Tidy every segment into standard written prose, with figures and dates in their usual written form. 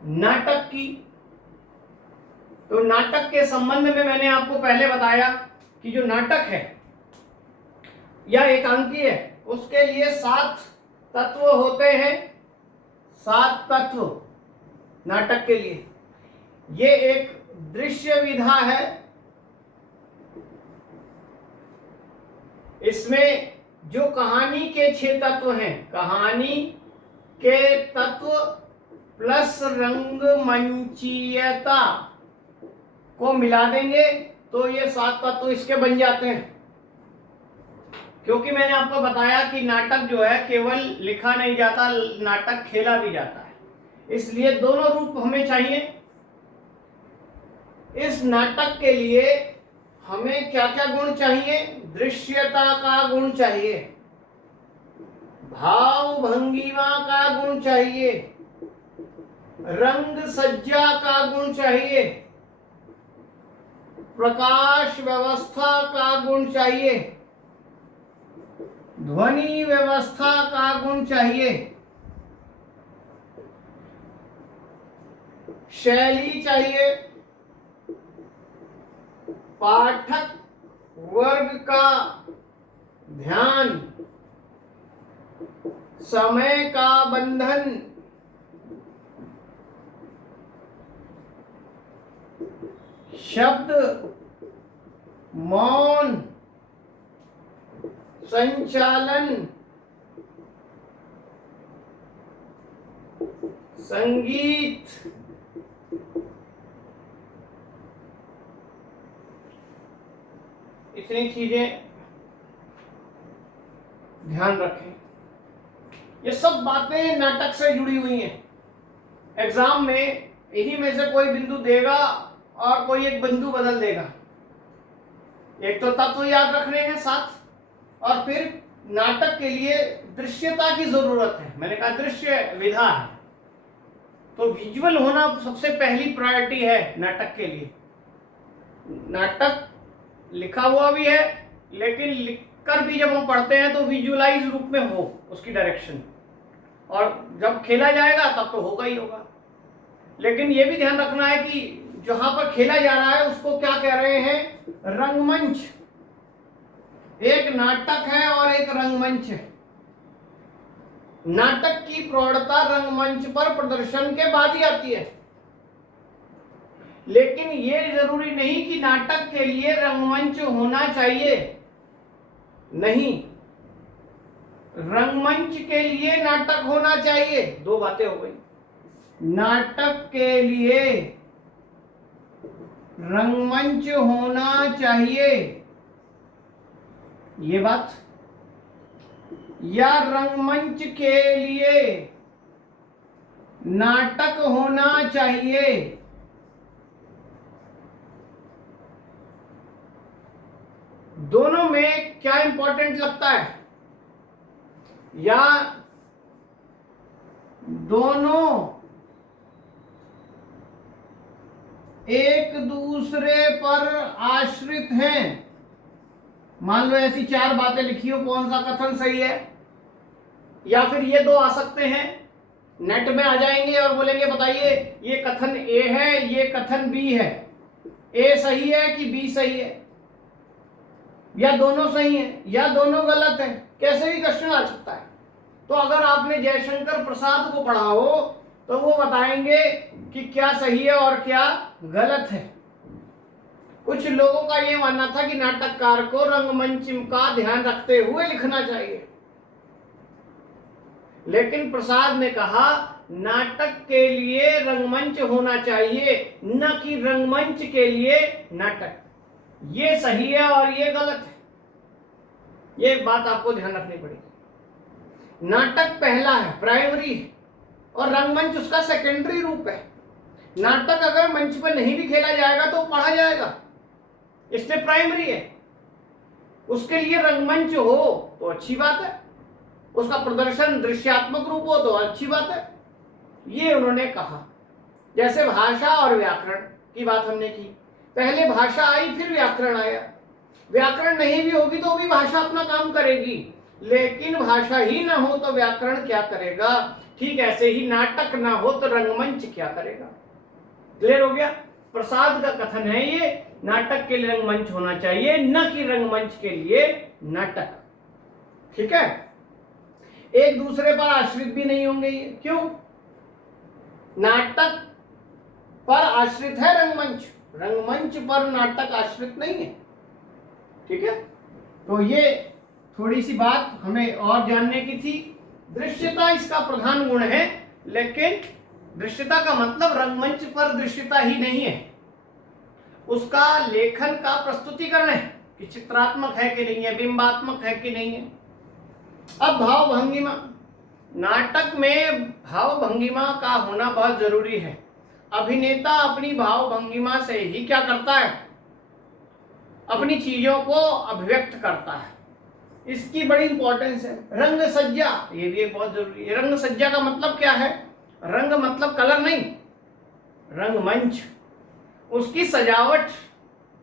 नाटक की। तो नाटक के संबंध में मैंने आपको पहले बताया कि जो नाटक है या एकांकी है उसके लिए 7 तत्व होते हैं। 7 तत्व नाटक के लिए। ये एक दृश्य विधा है। इसमें जो कहानी के 6 तत्व हैं, कहानी के तत्व प्लस रंगमंचीयता को मिला देंगे तो ये 7 तत्व इसके बन जाते हैं। क्योंकि मैंने आपको बताया कि नाटक जो है केवल लिखा नहीं जाता, नाटक खेला भी जाता है, इसलिए दोनों रूप हमें चाहिए। इस नाटक के लिए हमें क्या क्या गुण चाहिए? दृश्यता का गुण चाहिए, भाव भंगिमा का गुण चाहिए, रंग सज्जा का गुण चाहिए, प्रकाश व्यवस्था का गुण चाहिए, ध्वनि व्यवस्था का गुण चाहिए, शैली चाहिए, पाठक वर्ग का ध्यान, समय का बंधन, शब्द मौन, संचालन, संगीत, इतनी चीजें ध्यान रखें। ये सब बातें नाटक से जुड़ी हुई हैं। एग्जाम में इन्हीं में से कोई बिंदु देगा और कोई एक बिंदु बदल देगा। एक तो तत्व याद रखने हैं 7, और फिर नाटक के लिए दृश्यता की जरूरत है। मैंने कहा दृश्य विधा है, तो विजुअल होना सबसे पहली प्रायोरिटी है नाटक के लिए। नाटक लिखा हुआ भी है, लेकिन लिखकर भी जब हम पढ़ते हैं तो विजुअलाइज रूप में हो उसकी डायरेक्शन, और जब खेला जाएगा तब तो होगा ही होगा। लेकिन यह भी ध्यान रखना है कि जहां पर खेला जा रहा है उसको क्या कह रहे हैं? रंगमंच। एक नाटक है और एक रंगमंच है। नाटक की प्रौढ़ता रंगमंच पर प्रदर्शन के बाद ही आती है, लेकिन यह जरूरी नहीं कि नाटक के लिए रंगमंच होना चाहिए। नहीं, रंगमंच के लिए नाटक होना चाहिए। 2 बातें हो गई। नाटक के लिए रंगमंच होना चाहिए, ये बात, या रंगमंच के लिए नाटक होना चाहिए। दोनों में क्या इंपॉर्टेंट लगता है? या दोनों एक दूसरे पर आश्रित हैं? मान लो ऐसी 4 बातें लिखी हो, कौन सा कथन सही है? या फिर ये 2 आ सकते हैं, नेट में आ जाएंगे और बोलेंगे बताइए ये कथन ए है, ये कथन बी है, ए सही है कि बी सही है, या दोनों सही है या दोनों गलत है। कैसे भी क्वेश्चन आ सकता है। तो अगर आपने जयशंकर प्रसाद को पढ़ा हो तो वो बताएंगे कि क्या सही है और क्या गलत है। कुछ लोगों का ये मानना था कि नाटककार को रंगमंच का ध्यान रखते हुए लिखना चाहिए, लेकिन प्रसाद ने कहा नाटक के लिए रंगमंच होना चाहिए, न कि रंगमंच के लिए नाटक। ये सही है और ये गलत है। ये बात आपको ध्यान रखनी पड़ेगी। नाटक पहला है, प्राइमरी है, और रंगमंच उसका सेकेंडरी रूप है। नाटक अगर मंच पर नहीं भी खेला जाएगा तो पढ़ा जाएगा, इसलिए प्राइमरी है। उसके लिए रंगमंच हो तो अच्छी बात है, उसका प्रदर्शन दृश्यात्मक रूप हो तो अच्छी बात है। ये उन्होंने कहा। जैसे भाषा और व्याकरण की बात हमने की, पहले भाषा आई फिर व्याकरण आया। व्याकरण नहीं भी होगी तो भी भाषा अपना काम करेगी। लेकिन भाषा ही ना हो तो व्याकरण क्या करेगा। ठीक ऐसे ही नाटक ना हो तो रंगमंच क्या करेगा। क्लियर हो गया। प्रसाद का कथन है ये, नाटक के लिए रंगमंच होना चाहिए, न कि रंगमंच के लिए नाटक। ठीक है। एक दूसरे पर आश्रित भी नहीं होंगे ये। क्यों? नाटक पर आश्रित है रंगमंच, रंगमंच पर नाटक आश्रित नहीं है। ठीक है। तो ये थोड़ी सी बात हमें और जानने की थी। दृश्यता इसका प्रधान गुण है, लेकिन दृश्यता का मतलब रंगमंच पर दृश्यता ही नहीं है, उसका लेखन का प्रस्तुतिकरण है कि चित्रात्मक है कि नहीं है, बिंबात्मक है कि नहीं है। अब भाव भंगिमा, नाटक में भाव भंगिमा का होना बहुत जरूरी है। अभिनेता अपनी भाव भंगिमा से ही क्या करता है, अपनी चीजों को अभिव्यक्त करता है। इसकी बड़ी इंपॉर्टेंस है। रंग सज्जा, ये भी एक बहुत जरूरी है। रंग सज्जा का मतलब क्या है? रंग मतलब कलर नहीं, रंगमंच, उसकी सजावट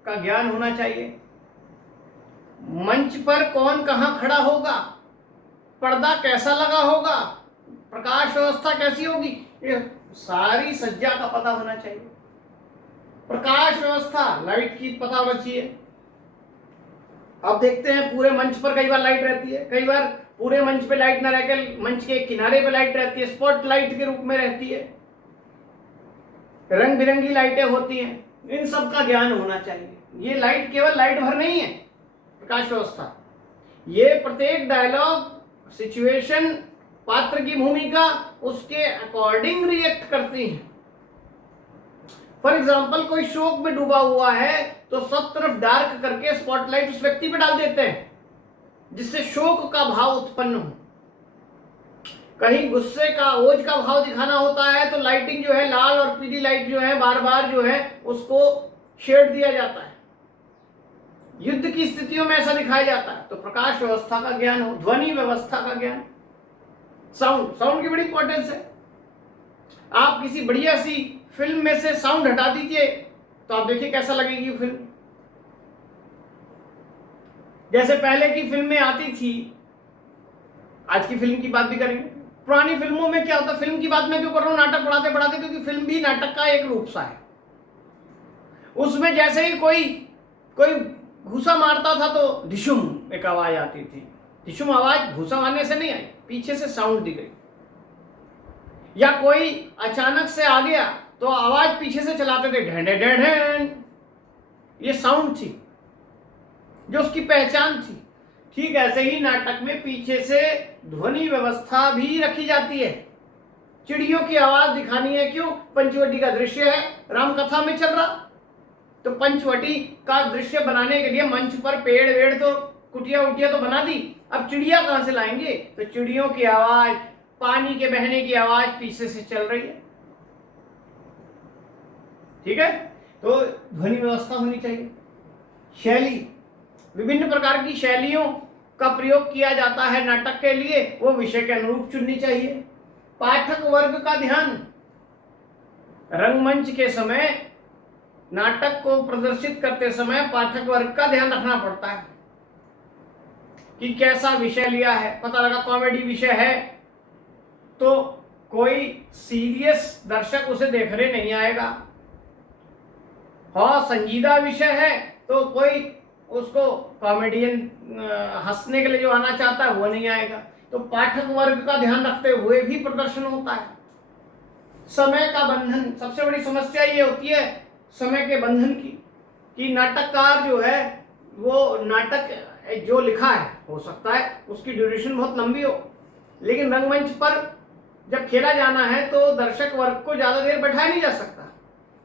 का ज्ञान होना चाहिए। मंच पर कौन कहां खड़ा होगा, पर्दा कैसा लगा होगा, प्रकाश व्यवस्था कैसी होगी, ये सारी सज्जा का पता होना चाहिए। प्रकाश व्यवस्था, लाइट की पता होना चाहिए। अब देखते हैं पूरे मंच पर कई बार लाइट रहती है, कई बार पूरे मंच पे लाइट ना रहकर मंच के किनारे पे लाइट रहती है, स्पॉट लाइट के रूप में रहती है, रंग बिरंगी लाइटें होती हैं। इन सब का ज्ञान होना चाहिए। ये लाइट केवल लाइट भर नहीं है, प्रकाश व्यवस्था, ये प्रत्येक डायलॉग, सिचुएशन, पात्र की भूमिका उसके अकॉर्डिंग रिएक्ट करती है। फॉर एग्जाम्पल कोई शोक में डूबा हुआ है तो सब तरफ डार्क करके स्पॉटलाइट उस व्यक्ति पे डाल देते हैं, जिससे शोक का भाव उत्पन्न हो। कहीं गुस्से का, ओज का भाव दिखाना होता है तो लाइटिंग जो है, लाल और पीली लाइट जो है, बार बार जो है उसको शेड दिया जाता है। युद्ध की स्थितियों में ऐसा दिखाया जाता है। तो प्रकाश व्यवस्था का ज्ञान हो, ध्वनि व्यवस्था का ज्ञान, साउंड की बड़ी इंपॉर्टेंस है। आप किसी बढ़िया सी फिल्म में से साउंड हटा दीजिए तो आप देखिए कैसा लगेगी फिल्म। जैसे पहले की फिल्में आती थी, आज की फिल्म की बात भी करेंगे। पुरानी फिल्मों में क्या होता, फिल्म की बात मैं क्यों कर रहा हूं, नाटक पढ़ाते पढ़ाते, क्योंकि फिल्म भी नाटक का एक रूप सा है। उसमें जैसे ही कोई घूसा मारता था तो ढिशुम एक आवाज आती थी। ढिशुम आवाज घूसा मारने से नहीं आई, पीछे से साउंड दी गई। या कोई अचानक से आ गया तो आवाज पीछे से चलाते थे, ढेंढे ढेंढेन, ये साउंड थी जो उसकी पहचान थी। ठीक ऐसे ही नाटक में पीछे से ध्वनि व्यवस्था भी रखी जाती है। चिड़ियों की आवाज दिखानी है, क्यों? पंचवटी का दृश्य है, रामकथा में चल रहा, तो पंचवटी का दृश्य बनाने के लिए मंच पर पेड़ वेड़ तो, कुटिया उटिया तो बना दी, अब चिड़िया कहां से लाएंगे? तो चिड़ियों की आवाज, पानी के बहने की आवाज पीछे से चल रही है। ठीक है। तो ध्वनि व्यवस्था होनी चाहिए। शैली, विभिन्न प्रकार की शैलियों का प्रयोग किया जाता है नाटक के लिए, वो विषय के अनुरूप चुननी चाहिए। पाठक वर्ग का ध्यान, रंगमंच के समय, नाटक को प्रदर्शित करते समय पाठक वर्ग का ध्यान रखना पड़ता है कि कैसा विषय लिया है। पता लगा कॉमेडी विषय है तो कोई सीरियस दर्शक उसे देखने नहीं आएगा। हाँ, संजीदा विषय है तो कोई उसको कॉमेडियन हंसने के लिए जो आना चाहता है वो नहीं आएगा। तो पाठक वर्ग का ध्यान रखते हुए भी प्रदर्शन होता है। समय का बंधन, सबसे बड़ी समस्या ये होती है समय के बंधन की, कि नाटककार जो है वो नाटक जो लिखा है, हो सकता है उसकी ड्यूरेशन बहुत लंबी हो, लेकिन रंगमंच पर जब खेला जाना है तो दर्शक वर्ग को ज्यादा देर बैठाया नहीं जा सकता,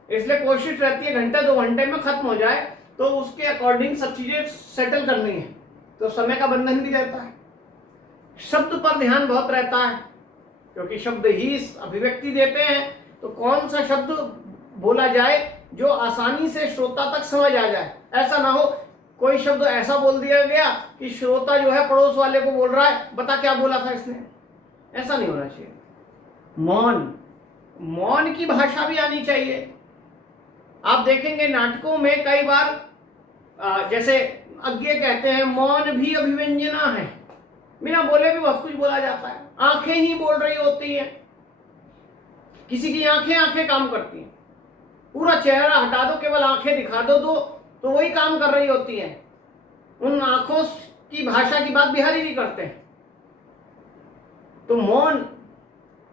इसलिए कोशिश रहती है घंटे 2 घंटे में खत्म हो जाए। तो उसके अकॉर्डिंग सब चीजें सेटल करनी है, तो समय का बंधन भी रहता है। शब्द पर ध्यान बहुत रहता है, क्योंकि शब्द ही अभिव्यक्ति देते हैं। तो कौन सा शब्द बोला जाए जो आसानी से श्रोता तक समझ आ जाए। ऐसा ना हो कोई शब्द ऐसा बोल दिया गया कि श्रोता जो है पड़ोस वाले को बोल रहा है, बता क्या बोला था इसने, ऐसा नहीं होना चाहिए। मौन, मौन की भाषा भी आनी चाहिए। आप देखेंगे नाटकों में कई बार जैसे अज्ञे कहते हैं, मौन भी अभिव्यंजना है। बिना बोले भी बहुत कुछ बोला जाता है। आंखें ही बोल रही होती हैं, किसी की आंखें आंखें काम करती हैं। पूरा चेहरा हटा दो, केवल आंखें दिखा दो तो वही काम कर रही होती हैं। उन आंखों की भाषा की बात बिहारी भी करते हैं। तो मौन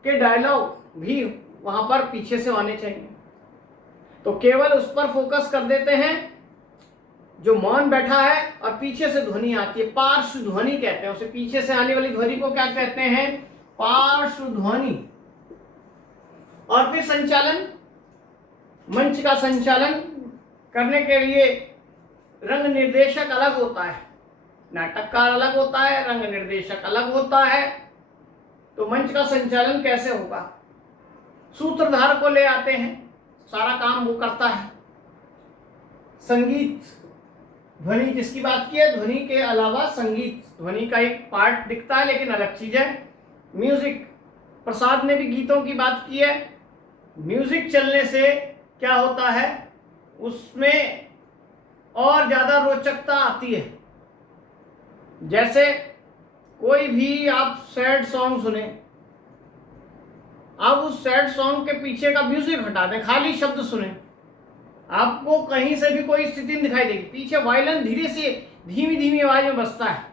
के डायलॉग भी वहां पर पीछे से आने चाहिए। तो केवल उस पर फोकस कर देते हैं जो मौन बैठा है, और पीछे से ध्वनि आती है, पार्श्व ध्वनि कहते हैं उसे। पीछे से आने वाली ध्वनि को क्या कहते हैं? पार्श्व ध्वनि। और फिर संचालन, मंच का संचालन करने के लिए रंग निर्देशक अलग होता है, नाटककार अलग होता है, रंग निर्देशक अलग होता है। तो मंच का संचालन कैसे होगा? सूत्रधार को ले आते हैं, सारा काम वो करता है। संगीत, ध्वनि जिसकी बात की है, ध्वनि के अलावा संगीत, ध्वनि का एक पार्ट दिखता है लेकिन अलग चीज है। म्यूजिक, प्रसाद ने भी गीतों की बात की है। म्यूजिक चलने से क्या होता है, उसमें और ज्यादा रोचकता आती है। जैसे कोई भी आप सैड सॉन्ग सुने, आप उस सैड सॉन्ग के पीछे का म्यूजिक हटा दें, खाली शब्द सुने, आपको कहीं से भी कोई स्थिति नहीं दिखाई देगी। पीछे वायलिन धीरे से धीमी धीमी आवाज में बजता है,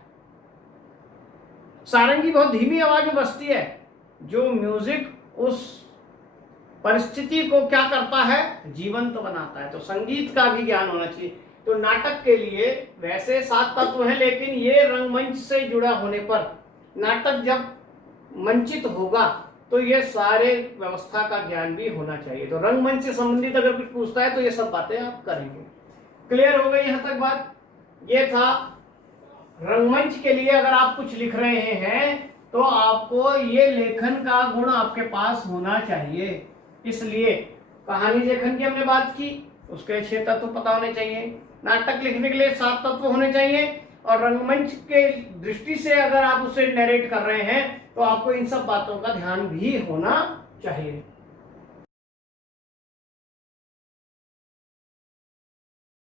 सारंगी बहुत धीमी आवाज में बजती है। जो म्यूजिक उस परिस्थिति को क्या करता है, जीवंत तो बनाता है। तो संगीत का भी ज्ञान होना चाहिए। तो नाटक के लिए वैसे 7 तत्व हैं, लेकिन ये रंगमंच से जुड़ा होने पर, नाटक जब मंचित होगा तो ये सारे व्यवस्था का ज्ञान भी होना चाहिए। तो रंगमंच से संबंधित अगर कुछ पूछता है तो ये सब बातें आप करेंगे। क्लियर हो गई यहाँ तक बात? ये था रंगमंच के लिए अगर आप कुछ लिख रहे हैं तो आपको ये लेखन का गुण आपके पास होना चाहिए। इसलिए कहानी लेखन की हमने बात की, उसके 6 तत्व पता होने चाहिए। नाटक लिखने के लिए 7 तत्व होने चाहिए, और रंगमंच के दृष्टि से अगर आप उसे नरेट कर रहे हैं तो आपको इन सब बातों का ध्यान भी होना चाहिए।